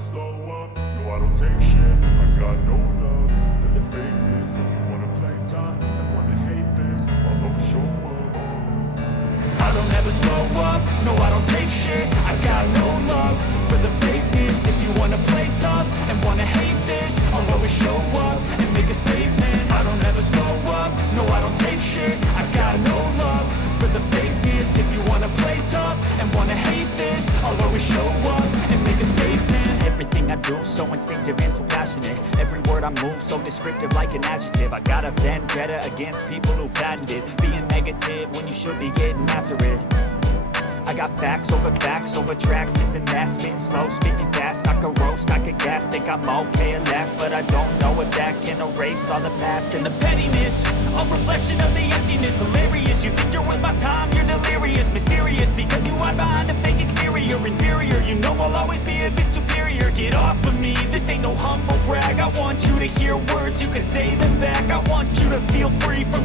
slow up, no I don't take shit. I got no love for the fakeness. If you wanna play tough and wanna hate this, I'll always show up. I don't ever slow up, no I don't take shit. I got no love for the fakeness. If you wanna play tough and wanna hate this, I'll always show up and make a statement. I don't ever slow up, no I don't take shit. I got no love for the fakeness. If you wanna play tough and wanna hate this, I'll always show up and make a statement. Everything I do so instinctive and so passionate. Every word I move so descriptive like an adjective. I got a vendetta against people who patented being negative when you should be getting after it. I got facts over tracks, this and that. Spitting slow, speaking fast, I could roast, I could gas. Think I'm okay at last, but I don't know if that can erase all the past. And the pettiness, a reflection of the emptiness. Hilarious, you think you're worth my time, you're delirious. Mysterious, because you hide behind a fake exterior. Inferior, you know I'll always be a bit superior. Get off of me, this ain't no humble brag. I want you to hear words, you can say them back. I want you to feel free from